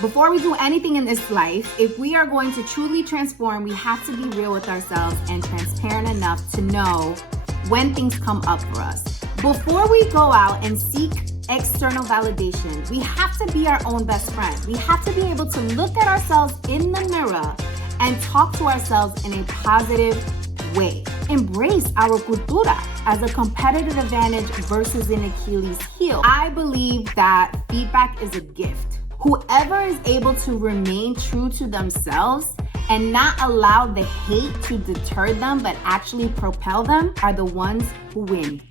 Before we do anything in this life, if we are going to truly transform, we have to be real with ourselves and transparent enough to know when things come up for us. Before we go out and seek external validation, we have to be our own best friend. We have to be able to look at ourselves in the mirror and talk to ourselves in a positive way. Embrace our cultura as a competitive advantage versus an Achilles heel. I believe that feedback is a gift. Whoever is able to remain true to themselves and not allow the hate to deter them, but actually propel them, are the ones who win.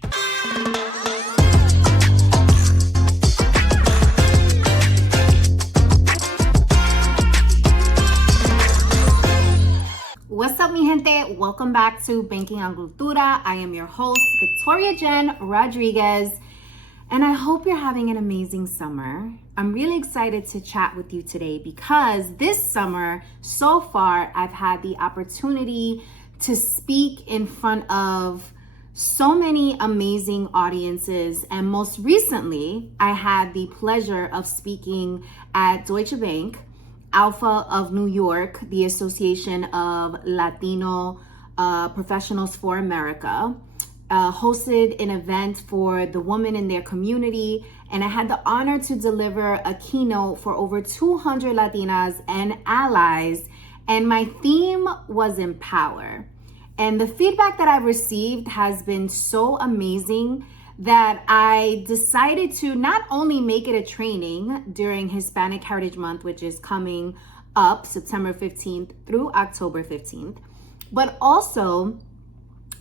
What's up, mi gente? Welcome back to Banking on Cultura. I am your host, Victoria Jenn Rodriguez, and I hope you're having an amazing summer. I'm really excited to chat with you today because this summer, so far, I've had the opportunity to speak in front of so many amazing audiences. And most recently, I had the pleasure of speaking at Deutsche Bank, Alpha of New York, the Association of Latino Professionals for America, hosted an event for the women in their community, and I had the honor to deliver a keynote for over 200 Latinas and allies, and my theme was empower. And the feedback that I've received has been so amazing that I decided to not only make it a training during Hispanic Heritage Month, which is coming up September 15th through October 15th, but also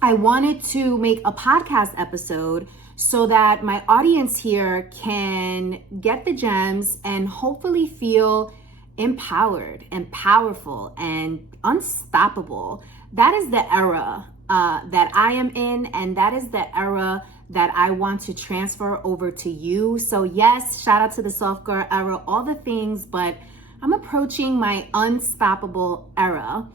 I wanted to make a podcast episode so that my audience here can get the gems and hopefully feel empowered and powerful and unstoppable. That is the era that I am in, and that is the era that I want to transfer over to you. So yes, shout out to the soft girl era, all the things, but I'm approaching my unstoppable era.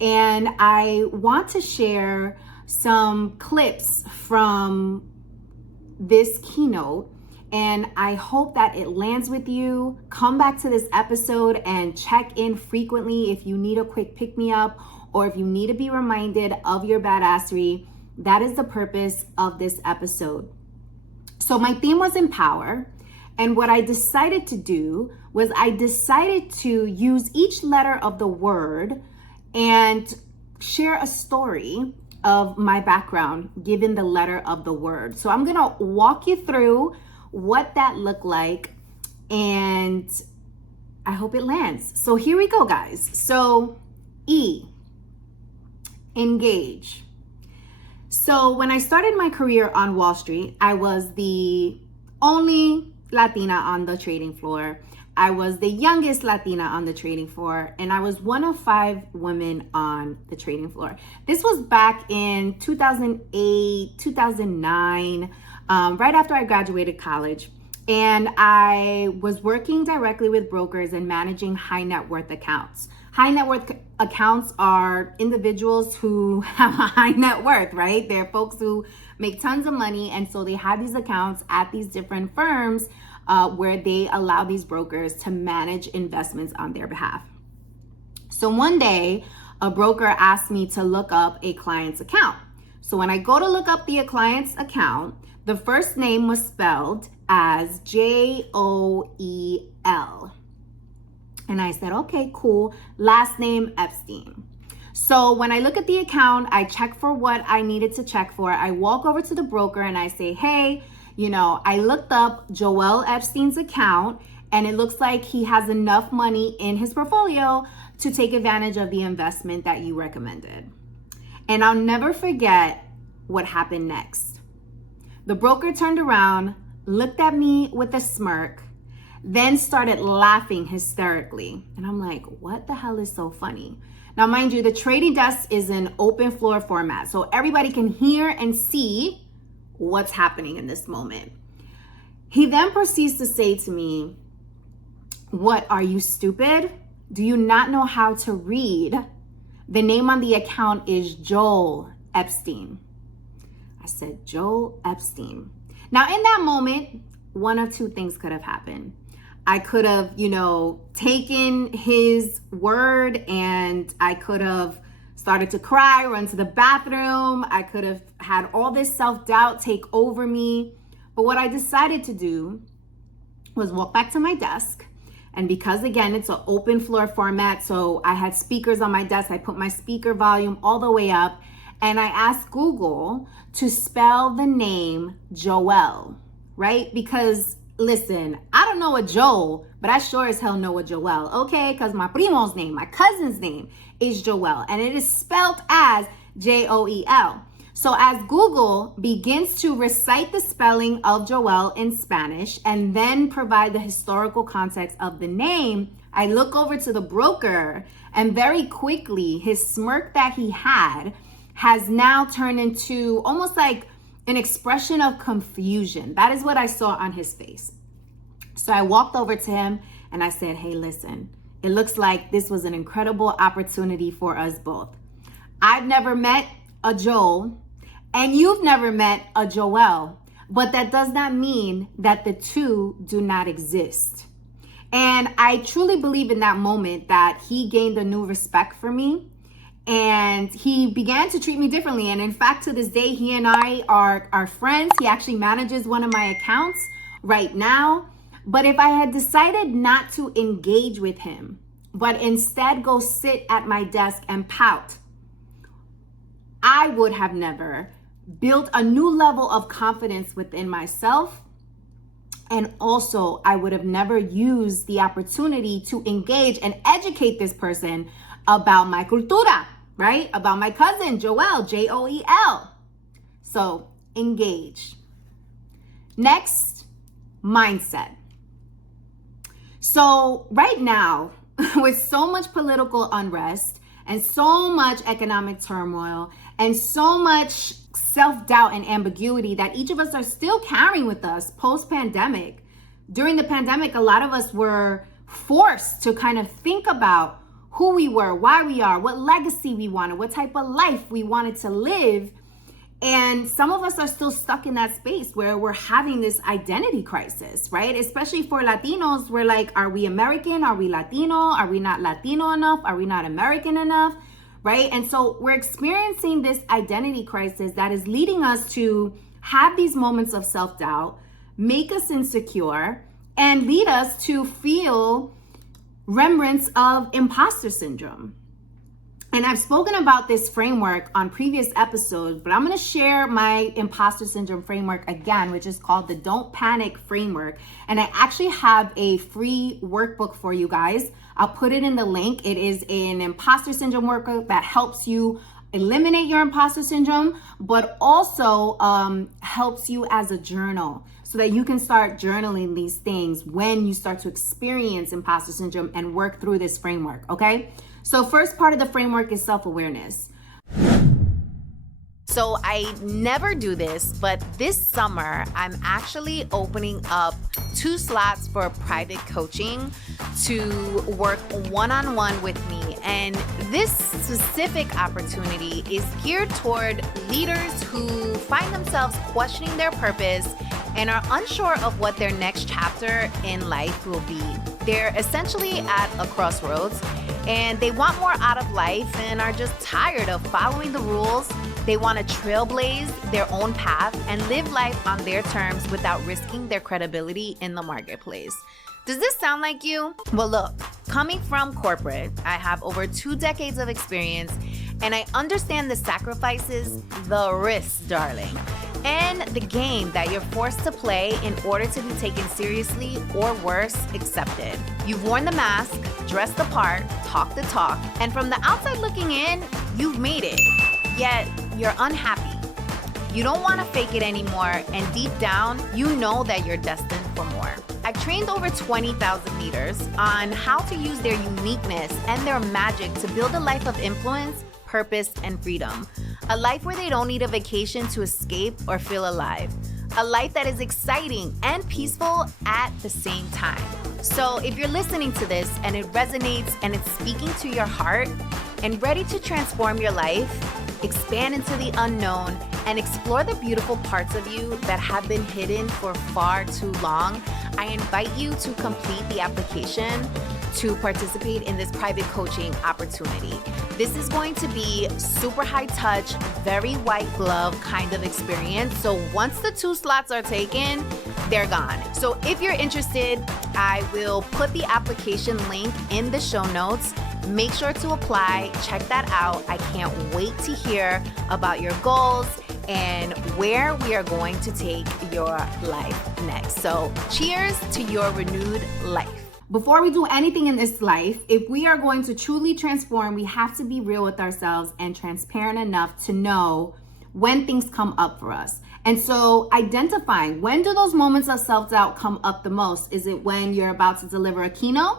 And I want to share some clips from this keynote, and I hope that it lands with you. Come back to this episode and check in frequently if you need a quick pick-me-up or if you need to be reminded of your badassery. That is the purpose of this episode. So my theme was empower, and what I decided to do was I decided to use each letter of the word and share a story of my background given the letter of the word. So I'm gonna walk you through what that looked like, and I hope it lands. So here we go, guys. So E, engage. So when I started my career on Wall Street, I was the only Latina on the trading floor. I was the youngest Latina on the trading floor, and I was one of 5 women on the trading floor. This was back in 2008, 2009, right after I graduated college. And I was working directly with brokers and managing high net worth accounts. High net worth accounts are individuals who have a high net worth, right? They're folks who make tons of money, and so they have these accounts at these different firms where they allow these brokers to manage investments on their behalf. So one day, a broker asked me to look up a client's account. So when I go to look up the client's account, the first name was spelled as Joel. And I said, okay, cool. Last name, Epstein. So when I look at the account, I check for what I needed to check for. I walk over to the broker and I say, hey, I looked up Joel Epstein's account, and it looks like he has enough money in his portfolio to take advantage of the investment that you recommended. And I'll never forget what happened next. The broker turned around, looked at me with a smirk, then started laughing hysterically. And I'm like, what the hell is so funny? Now, mind you, the trading desk is an open floor format, so everybody can hear and see what's happening in this moment. He then proceeds to say to me, what, are you stupid? Do you not know how to read? The name on the account is Joel Epstein. I said, Joel Epstein. Now, in that moment, one of two things could have happened. I could have, taken his word and I could have started to cry, run to the bathroom. I could have had all this self-doubt take over me. But what I decided to do was walk back to my desk. And because, again, it's an open floor format, so I had speakers on my desk. I put my speaker volume all the way up. And I asked Google to spell the name Joel, right? Because, listen, I don't know a Joel, but I sure as hell know a Joel, okay? Because my primo's name, my cousin's name is Joel. And it is spelled as Joel. So as Google begins to recite the spelling of Joel in Spanish and then provide the historical context of the name, I look over to the broker and very quickly his smirk that he had has now turned into almost like an expression of confusion. That is what I saw on his face. So I walked over to him and I said, hey, listen, it looks like this was an incredible opportunity for us both. I've never met a Joel and you've never met a Joel, but that does not mean that the two do not exist. And I truly believe in that moment that he gained a new respect for me and he began to treat me differently. And in fact, to this day, he and I are friends. He actually manages one of my accounts right now. But if I had decided not to engage with him, but instead go sit at my desk and pout, I would have never built a new level of confidence within myself. And also, I would have never used the opportunity to engage and educate this person about my cultura, right? About my cousin, Joel, Joel. So engage. Next, mindset. So right now, with so much political unrest and so much economic turmoil and so much self-doubt and ambiguity that each of us are still carrying with us post-pandemic. During the pandemic, a lot of us were forced to kind of think about who we were, why we are, what legacy we wanted, what type of life we wanted to live. And some of us are still stuck in that space where we're having this identity crisis, right? Especially for Latinos, we're like, are we American? Are we Latino? Are we not Latino enough? Are we not American enough? Right? And so we're experiencing this identity crisis that is leading us to have these moments of self-doubt, make us insecure, and lead us to feel remnants of imposter syndrome. And I've spoken about this framework on previous episodes, but I'm going to share my imposter syndrome framework again, which is called the Don't Panic Framework. And I actually have a free workbook for you guys. I'll put it in the link. It is an imposter syndrome workbook that helps you eliminate your imposter syndrome, but also helps you as a journal so that you can start journaling these things when you start to experience imposter syndrome and work through this framework, okay? So first part of the framework is self-awareness. So I never do this, but this summer, I'm actually opening up 2 slots for private coaching to work one-on-one with me. And this specific opportunity is geared toward leaders who find themselves questioning their purpose and are unsure of what their next chapter in life will be. They're essentially at a crossroads and they want more out of life and are just tired of following the rules. They want to trailblaze their own path and live life on their terms without risking their credibility in the marketplace. Does this sound like you? Well, look, coming from corporate, I have over 2 decades of experience and I understand the sacrifices, the risks, darling, and the game that you're forced to play in order to be taken seriously or worse, accepted. You've worn the mask, dressed the part, talked the talk, and from the outside looking in, you've made it. Yet, you're unhappy. You don't want to fake it anymore, and deep down, you know that you're destined for more. I've trained over 20,000 leaders on how to use their uniqueness and their magic to build a life of influence, purpose, and freedom. A life where they don't need a vacation to escape or feel alive. A life that is exciting and peaceful at the same time. So if you're listening to this and it resonates and it's speaking to your heart and ready to transform your life, expand into the unknown, and explore the beautiful parts of you that have been hidden for far too long, I invite you to complete the application to participate in this private coaching opportunity. This is going to be super high touch, very white glove kind of experience. So once the 2 slots are taken, they're gone. So if you're interested, I will put the application link in the show notes. Make sure to apply, check that out. I can't wait to hear about your goals and where we are going to take your life next. So cheers to your renewed life. Before we do anything in this life, if we are going to truly transform, we have to be real with ourselves and transparent enough to know when things come up for us. And so identifying, when do those moments of self-doubt come up the most? Is it when you're about to deliver a keynote?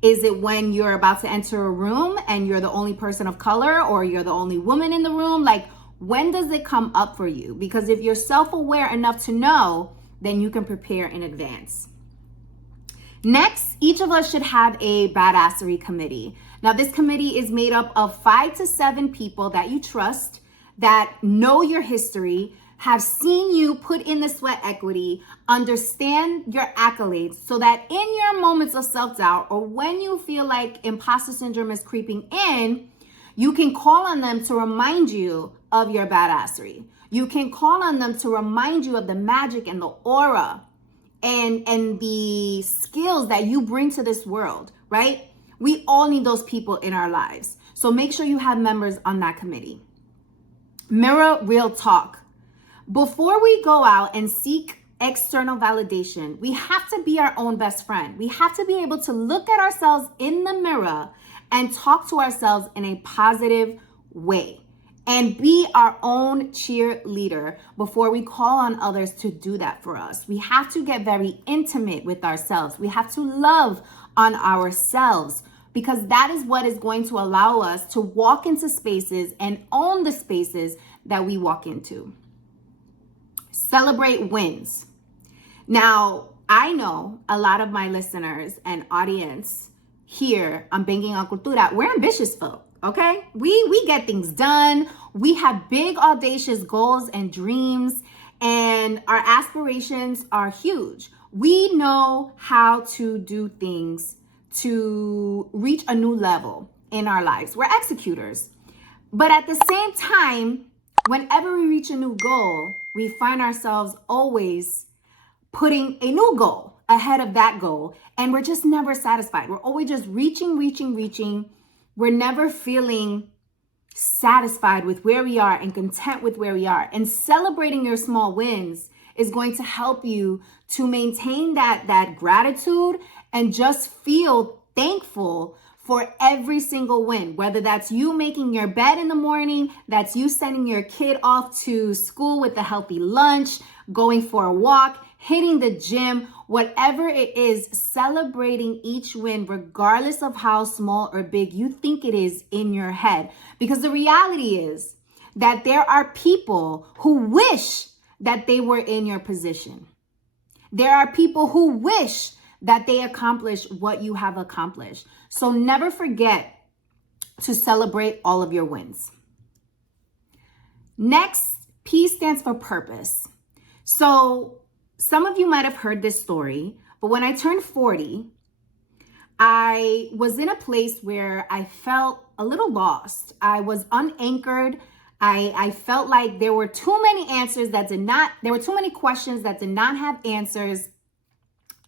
Is it when you're about to enter a room and you're the only person of color or you're the only woman in the room? Like, when does it come up for you? Because if you're self-aware enough to know, then you can prepare in advance. Next, each of us should have a badassery committee. Now, this committee is made up of 5 to 7 people that you trust, that know your history, have seen you put in the sweat equity, understand your accolades, so that in your moments of self-doubt or when you feel like imposter syndrome is creeping in, you can call on them to remind you of your badassery. You can call on them to remind you of the magic and the aura and the skills that you bring to this world, right? We all need those people in our lives. So make sure you have members on that committee. Mirror real talk. Before we go out and seek external validation, we have to be our own best friend. We have to be able to look at ourselves in the mirror and talk to ourselves in a positive way and be our own cheerleader before we call on others to do that for us. We have to get very intimate with ourselves. We have to love on ourselves, because that is what is going to allow us to walk into spaces and own the spaces that we walk into. Celebrate wins. Now, I know a lot of my listeners and audience here on Banking on Cultura, we're ambitious folk, okay? We get things done. We have big, audacious goals and dreams, and our aspirations are huge. We know how to do things to reach a new level in our lives. We're executors. But at the same time, whenever we reach a new goal, we find ourselves always putting a new goal ahead of that goal, and we're just never satisfied. We're always just reaching. We're never feeling satisfied with where we are and content with where we are. And celebrating your small wins is going to help you to maintain that gratitude and just feel thankful for every single win, whether that's you making your bed in the morning, that's you sending your kid off to school with a healthy lunch, going for a walk, hitting the gym, whatever it is, celebrating each win, regardless of how small or big you think it is in your head. Because the reality is that there are people who wish that they were in your position. There are people who wish that they accomplish what you have accomplished. So never forget to celebrate all of your wins. Next, P stands for purpose. So some of you might have heard this story, but when I turned 40, I was in a place where I felt a little lost. I was unanchored. I felt like there were too many answers there were too many questions that did not have answers.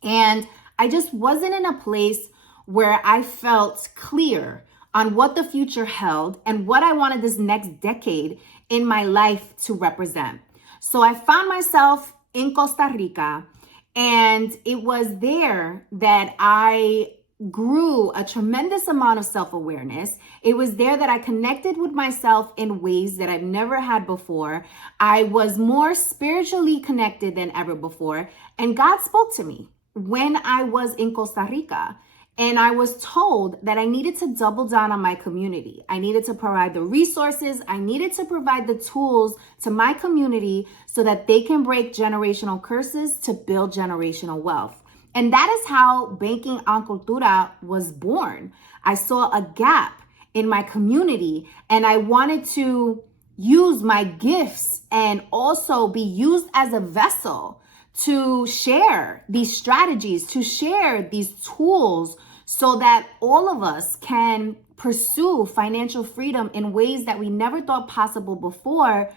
And I just wasn't in a place where I felt clear on what the future held and what I wanted this next decade in my life to represent. So I found myself in Costa Rica, and it was there that I grew a tremendous amount of self-awareness. It was there that I connected with myself in ways that I've never had before. I was more spiritually connected than ever before, and God spoke to me when I was in Costa Rica. And I was told that I needed to double down on my community. I needed to provide the resources. I needed to provide the tools to my community so that they can break generational curses to build generational wealth. And that is how Banking on Cultura was born. I saw a gap in my community, and I wanted to use my gifts and also be used as a vessel to share these strategies, to share these tools so that all of us can pursue financial freedom in ways that we never thought possible before,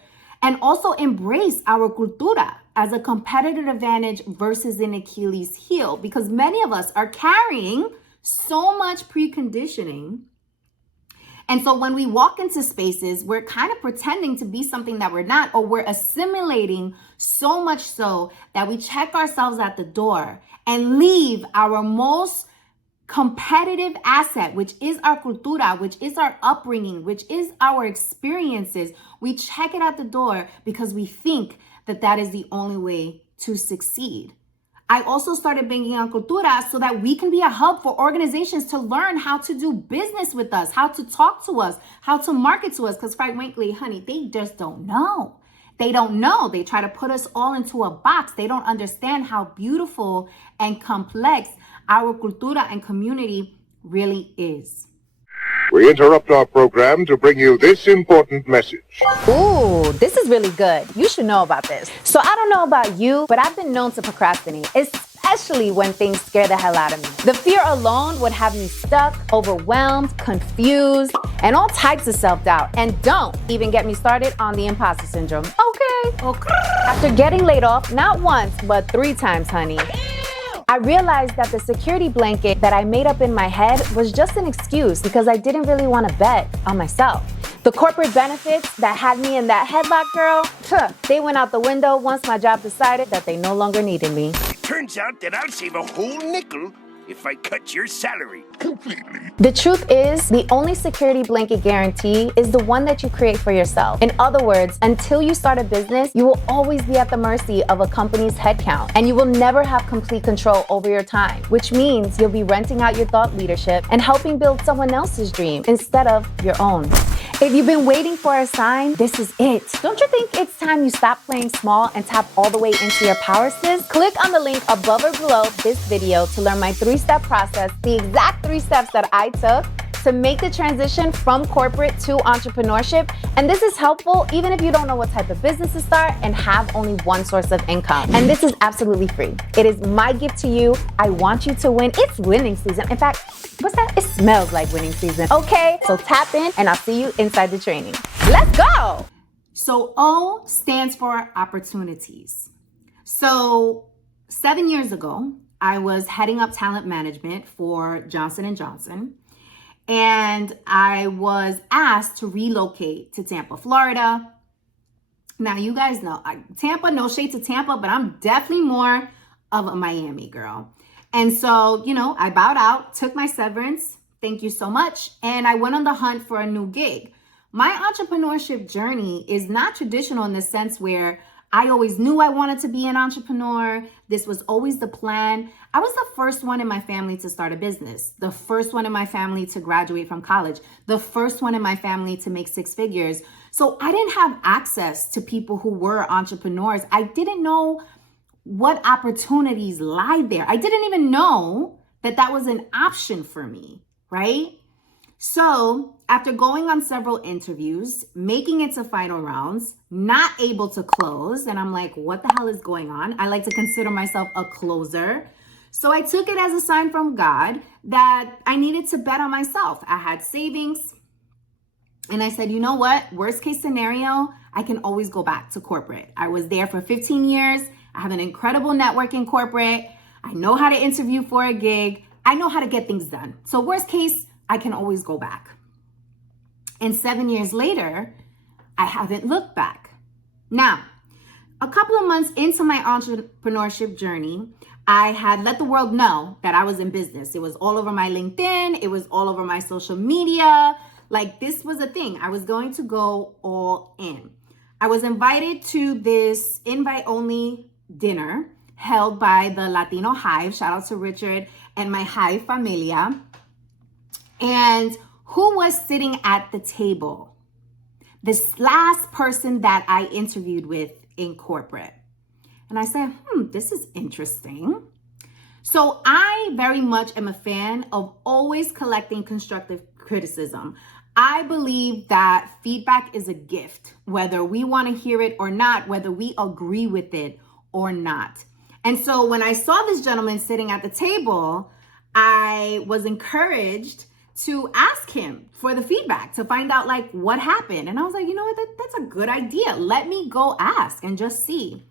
and also embrace our cultura as a competitive advantage versus an Achilles heel, because many of us are carrying so much preconditioning. And so when we walk into spaces, we're kind of pretending to be something that we're not, or we're assimilating so much so that we check ourselves at the door and leave our most competitive asset, which is our cultura, which is our upbringing, which is our experiences. We check it at the door because we think that that is the only way to succeed. I also started banking on Cultura so that we can be a hub for organizations to learn how to do business with us, how to talk to us, how to market to us. Because quite frankly, honey, they just don't know. They don't know. They try to put us all into a box. They don't understand how beautiful and complex our cultura and community really is. We interrupt our program to bring you this important message. Ooh, this is really good. You should know about this. So I don't know about you, but I've been known to procrastinate, especially when things scare the hell out of me. The fear alone would have me stuck, overwhelmed, confused, and all types of self-doubt. And don't even get me started on the imposter syndrome. Okay. After getting laid off, not once, but 3 times, honey, I realized that the security blanket that I made up in my head was just an excuse because I didn't really want to bet on myself. The corporate benefits that had me in that headlock, girl, they went out the window once my job decided that they no longer needed me. Turns out that I'll save a whole nickel if I cut your salary completely. The truth is, the only security blanket guarantee is the one that you create for yourself. In other words, until you start a business, you will always be at the mercy of a company's headcount, and you will never have complete control over your time, which means you'll be renting out your thought leadership and helping build someone else's dream instead of your own. If you've been waiting for a sign, this is it. Don't you think it's time you stop playing small and tap all the way into your power, sis? Click on the link above or below this video to learn my 3-step process, the exact 3 steps that I took to make the transition from corporate to entrepreneurship. And this is helpful even if you don't know what type of business to start and have only one source of income. And this is absolutely free. It is my gift to you. I want you to win. It's winning season. In fact, what's that? It smells like winning season. Okay, so tap in and I'll see you inside the training. Let's go. So O stands for opportunities. So 7 years ago, I was heading up talent management for Johnson & Johnson. And I was asked to relocate to Tampa, Florida. Now, you guys know, Tampa, no shade to Tampa, but I'm definitely more of a Miami girl. And so, I bowed out, took my severance. Thank you so much. And I went on the hunt for a new gig. My entrepreneurship journey is not traditional in the sense where I always knew I wanted to be an entrepreneur. This was always the plan. I was the first one in my family to start a business, the first one in my family to graduate from college, the first one in my family to make 6 figures. So I didn't have access to people who were entrepreneurs. I didn't know what opportunities lied there. I didn't even know that that was an option for me, right? So after going on several interviews, making it to final rounds, not able to close, and I'm like, what the hell is going on? I like to consider myself a closer. So I took it as a sign from God that I needed to bet on myself. I had savings. And I said, you know what? Worst case scenario, I can always go back to corporate. I was there for 15 years. I have an incredible network in corporate. I know how to interview for a gig. I know how to get things done. So worst case, I can always go back. And 7 years later, I haven't looked back. Now, a couple of months into my entrepreneurship journey, I had let the world know that I was in business. It was all over my LinkedIn. It was all over my social media. Like, this was a thing. I was going to go all in. I was invited to this invite-only dinner held by the Latino Hive. Shout out to Richard and my Hive familia. And who was sitting at the table? This last person that I interviewed with in corporate. And I said, this is interesting. So I very much am a fan of always collecting constructive criticism. I believe that feedback is a gift, whether we want to hear it or not, whether we agree with it or not. And so when I saw this gentleman sitting at the table, I was encouraged to ask him for the feedback to find out like what happened. And I was like, you know what, that's a good idea. Let me go ask and just see.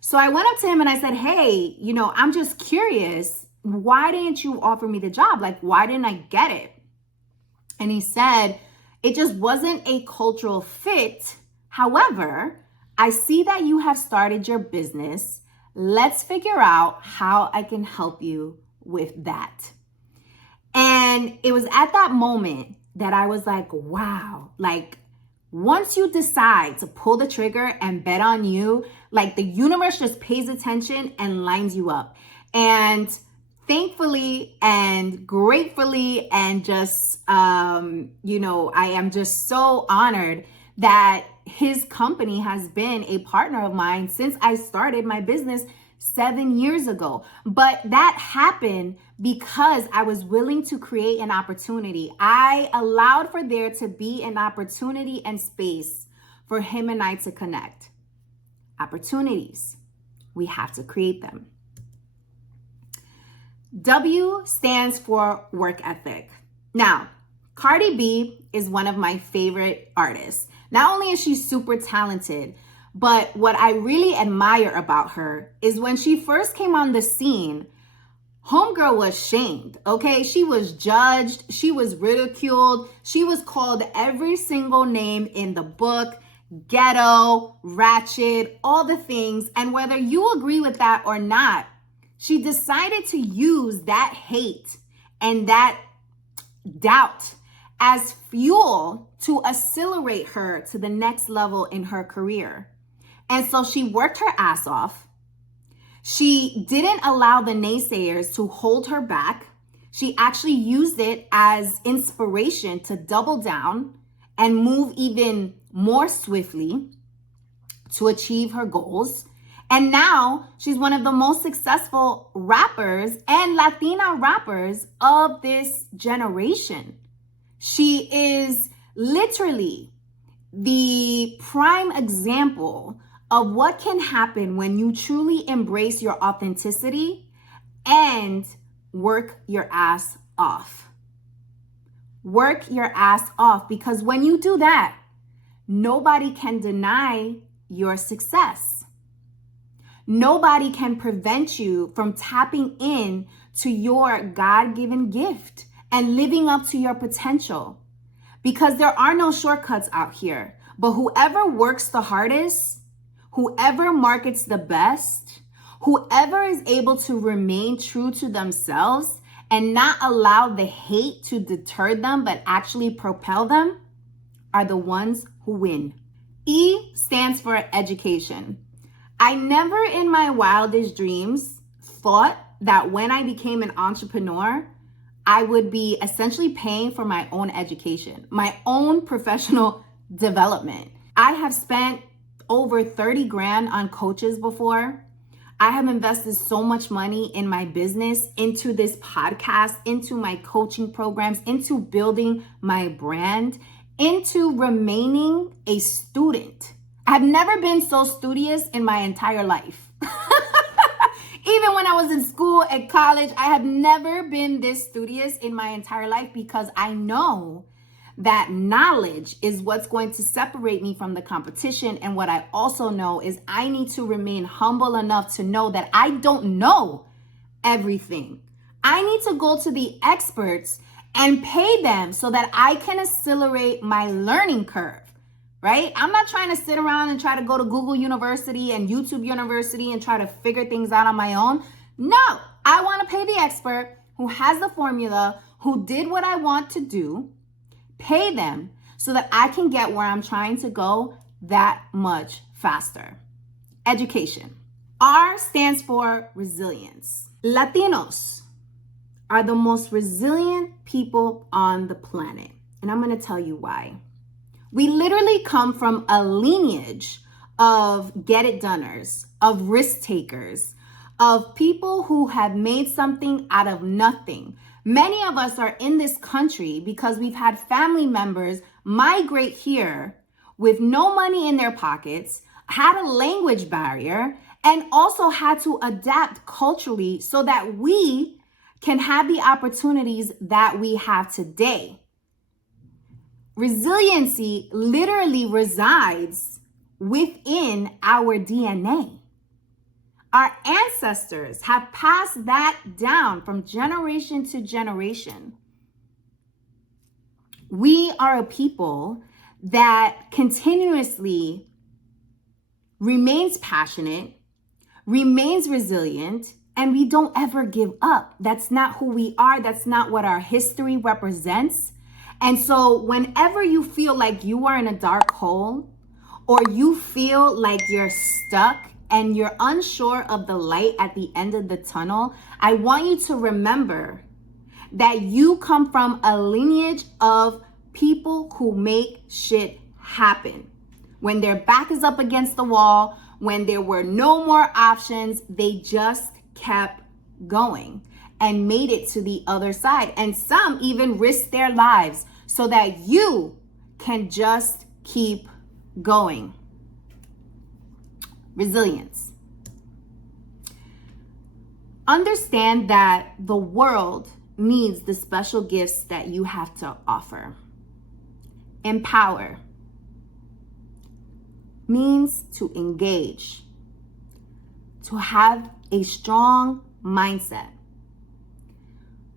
So I went up to him and I said, hey, I'm just curious. Why didn't you offer me the job? Like, why didn't I get it? And he said, it just wasn't a cultural fit. However, I see that you have started your business. Let's figure out how I can help you with that. And it was at that moment that I was like, wow, like once you decide to pull the trigger and bet on you, like the universe just pays attention and lines you up. And thankfully and gratefully and just, I am just so honored that his company has been a partner of mine since I started my business 7 years ago. But that happened because I was willing to create an opportunity. I allowed for there to be an opportunity and space for him and I to connect. Opportunities, we have to create them. W stands for work ethic. Now, Cardi B is one of my favorite artists. Not only is she super talented, but what I really admire about her is when she first came on the scene, homegirl was shamed, okay? She was judged, she was ridiculed, she was called every single name in the book, ghetto, ratchet, all the things. And whether you agree with that or not, she decided to use that hate and that doubt as fuel to accelerate her to the next level in her career. And so she worked her ass off. She didn't allow the naysayers to hold her back. She actually used it as inspiration to double down and move even more swiftly to achieve her goals. And now she's one of the most successful rappers and Latina rappers of this generation. She is literally the prime example of what can happen when you truly embrace your authenticity and work your ass off. Work your ass off, because when you do that, nobody can deny your success. Nobody can prevent you from tapping in to your God-given gift and living up to your potential, because there are no shortcuts out here. But whoever works the hardest, whoever markets the best, whoever is able to remain true to themselves and not allow the hate to deter them, but actually propel them, are the ones who win. E stands for education. I never in my wildest dreams thought that when I became an entrepreneur, I would be essentially paying for my own education, my own professional development. I have spent over 30 grand on coaches before. I have invested so much money in my business, into this podcast, into my coaching programs, into building my brand, into remaining a student. I've never been so studious in my entire life. Even when I was in school, at college, I have never been this studious in my entire life, because I know that knowledge is what's going to separate me from the competition. And what I also know is I need to remain humble enough to know that I don't know everything. I need to go to the experts and pay them so that I can accelerate my learning curve, right? I'm not trying to sit around and try to go to Google University and YouTube University and try to figure things out on my own. No, I want to pay the expert who has the formula, who did what I want to do, pay them so that I can get where I'm trying to go that much faster. Education. R stands for resilience. Latinos are the most resilient people on the planet. And I'm going to tell you why. We literally come from a lineage of get-it-doners, of risk takers, of people who have made something out of nothing. Many of us are in this country because we've had family members migrate here with no money in their pockets, had a language barrier, and also had to adapt culturally so that we can have the opportunities that we have today. Resiliency literally resides within our DNA. Our ancestors have passed that down from generation to generation. We are a people that continuously remains passionate, remains resilient, and we don't ever give up. That's not who we are. That's not what our history represents. And so whenever you feel like you are in a dark hole, or you feel like you're stuck and you're unsure of the light at the end of the tunnel, I want you to remember that you come from a lineage of people who make shit happen. When their back is up against the wall, when there were no more options, they just kept going and made it to the other side. And some even risked their lives so that you can just keep going. Resilience. Understand that the world needs the special gifts that you have to offer. Empower means to engage, to have a strong mindset,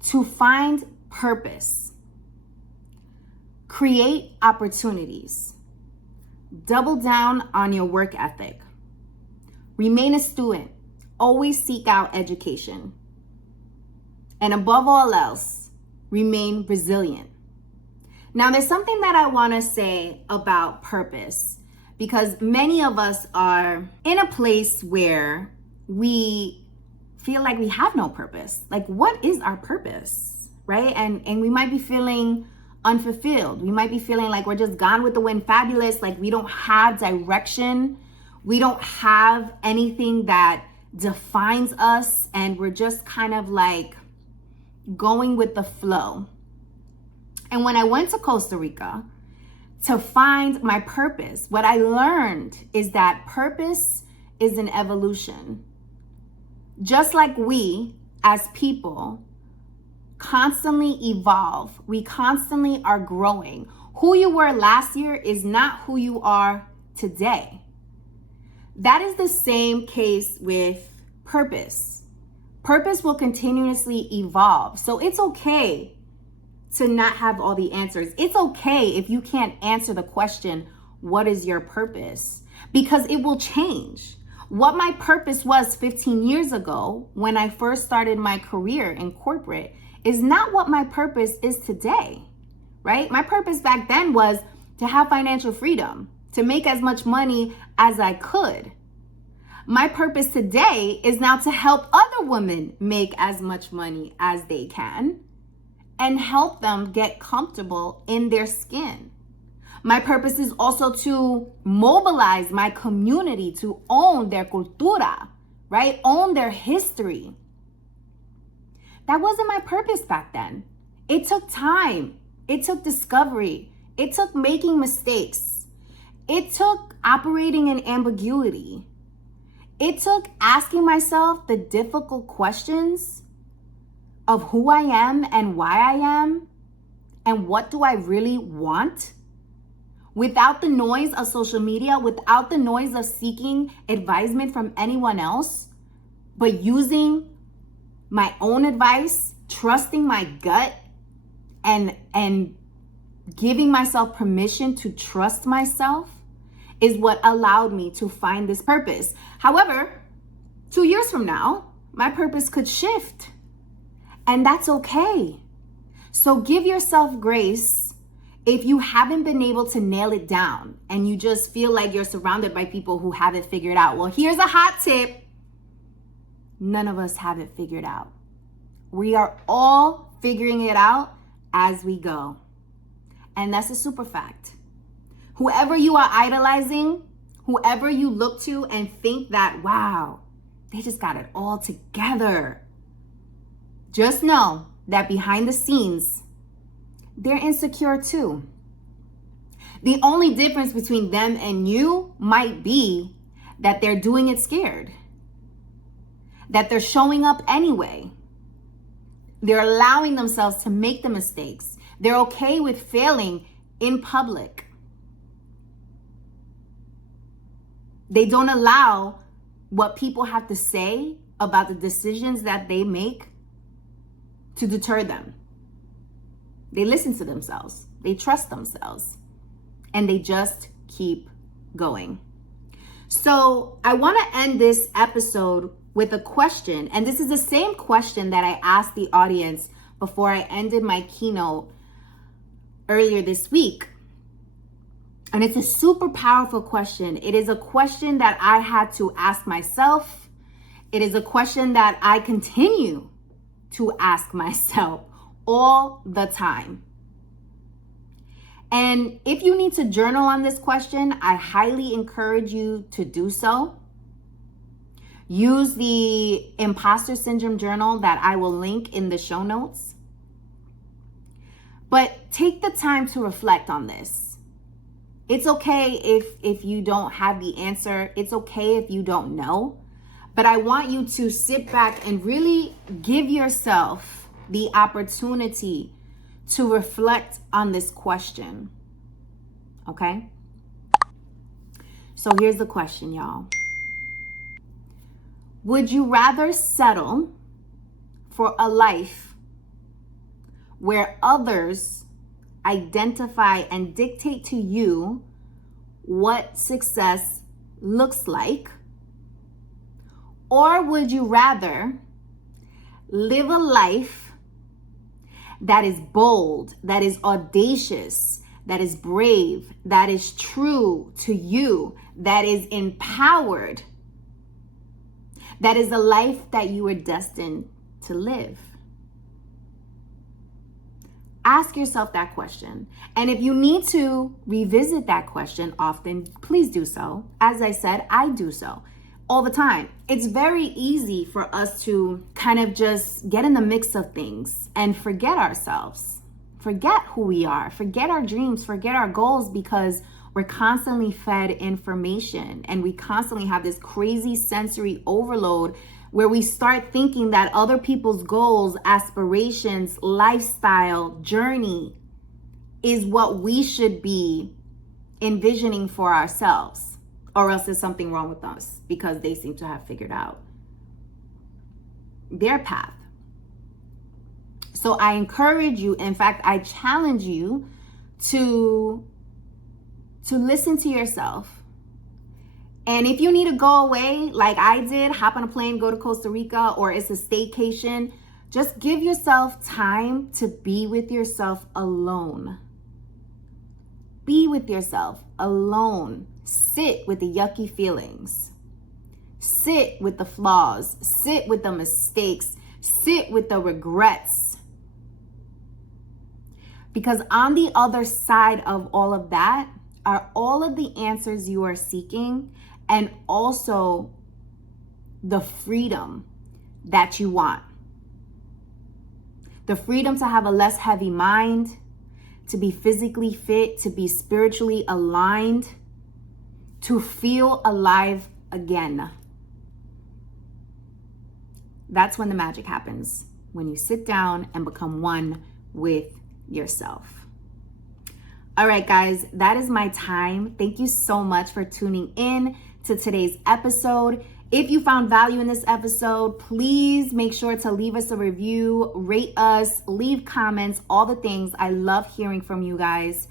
to find purpose, create opportunities, double down on your work ethic, remain a student, always seek out education, and above all else, remain resilient. Now, there's something that I want to say about purpose, because many of us are in a place where we feel like we have no purpose. Like, what is our purpose, right? And we might be feeling unfulfilled. We might be feeling like we're just gone with the wind, fabulous, like we don't have direction. We don't have anything that defines us, and we're just kind of like going with the flow. And when I went to Costa Rica to find my purpose, what I learned is that purpose is an evolution. Just like we as people constantly evolve, we constantly are growing. Who you were last year is not who you are today. That is the same case with purpose. Purpose will continuously evolve. So it's okay to not have all the answers. It's okay if you can't answer the question, what is your purpose? Because it will change. What my purpose was 15 years ago when I first started my career in corporate is not what my purpose is today, right? My purpose back then was to have financial freedom, to make as much money as I could. My purpose today is now to help other women make as much money as they can and help them get comfortable in their skin. My purpose is also to mobilize my community to own their cultura, right? Own their history. That wasn't my purpose back then. It took time. It took discovery. It took making mistakes. It took operating in ambiguity. It took asking myself the difficult questions of who I am and why I am and what do I really want, without the noise of social media, without the noise of seeking advisement from anyone else, but using my own advice, trusting my gut, and giving myself permission to trust myself is what allowed me to find this purpose. However, 2 years from now, my purpose could shift, and that's okay. So give yourself grace if you haven't been able to nail it down and you just feel like you're surrounded by people who have it figured out. Well, here's a hot tip. None of us have it figured out. We are all figuring it out as we go. And that's a super fact. Whoever you are idolizing, whoever you look to and think that, wow, They just got it all together. Just know that behind the scenes, they're insecure too. The only difference between them and you might be that they're doing it scared, that they're showing up anyway. They're allowing themselves to make the mistakes. They're okay with failing in public. They don't allow what people have to say about the decisions that they make to deter them. They listen to themselves. They trust themselves. And they just keep going. So I want to end this episode with a question. And this is the same question that I asked the audience before I ended my keynote earlier this week. And it's a super powerful question. It is a question that I had to ask myself. It is a question that I continue to ask myself all the time. And if you need to journal on this question, I highly encourage you to do so. Use the imposter syndrome journal that I will link in the show notes. But take the time to reflect on this. It's okay if you don't have the answer. It's okay if you don't know. But I want you to sit back and really give yourself the opportunity to reflect on this question. Okay? So here's the question, y'all. Would you rather settle for a life where others identify and dictate to you what success looks like? Or would you rather live a life that is bold, that is audacious, that is brave, that is true to you, that is empowered, that is a life that you are destined to live? Ask yourself that question. And if you need to revisit that question often, please do so. As I said, I do so all the time. It's very easy for us to kind of just get in the mix of things and forget ourselves, forget who we are, forget our dreams, forget our goals, because we're constantly fed information and we constantly have this crazy sensory overload where we start thinking that other people's goals, aspirations, lifestyle, journey is what we should be envisioning for ourselves. Or else there's something wrong with us because they seem to have figured out their path. So I encourage you, in fact, I challenge you to listen to yourself. And if you need to go away, like I did, hop on a plane, go to Costa Rica, or it's a staycation, just give yourself time to be with yourself alone. Be with yourself alone. Sit with the yucky feelings. Sit with the flaws. Sit with the mistakes. Sit with the regrets. Because on the other side of all of that are all of the answers you are seeking, and also the freedom that you want. The freedom to have a less heavy mind, to be physically fit, to be spiritually aligned, to feel alive again. That's when the magic happens, when you sit down and become one with yourself. All right, guys, that is my time. Thank you so much for tuning in to today's episode. If you found value in this episode, please make sure to leave us a review, rate us, leave comments, all the things. I love hearing from you guys.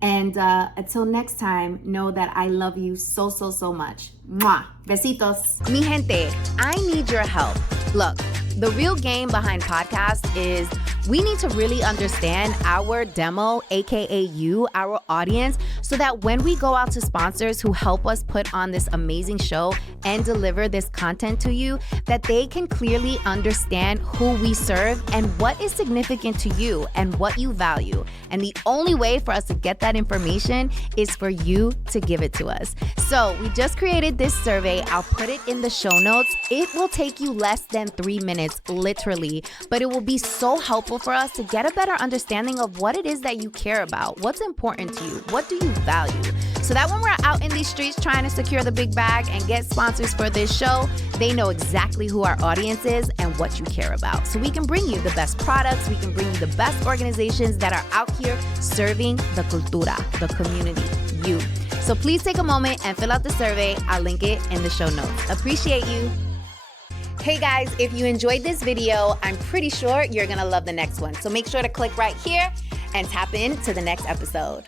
And until next time, know that I love you so, so, so much. Mwah. Besitos. Mi gente, I need your help. Look, the real game behind podcasts is We need to really understand our demo, aka you, our audience, so that when we go out to sponsors who help us put on this amazing show and deliver this content to you, that they can clearly understand who we serve and what is significant to you and what you value. And the only way for us to get that information is for you to give it to us. So we just created this survey. I'll put it in the show notes. It will take you less than 3 minutes, literally, but it will be so helpful for us to get a better understanding of what it is that you care about, what's important to you, what do you value, so that when we're out in these streets trying to secure the big bag and get sponsors for this show, they know exactly who our audience is and what you care about. So we can bring you the best products, we can bring you the best organizations that are out here serving the cultura, the community, you. So please take a moment and fill out the survey. I'll link it in the show notes. Appreciate you. Hey guys, if you enjoyed this video, I'm pretty sure you're gonna love the next one. So make sure to click right here and tap into the next episode.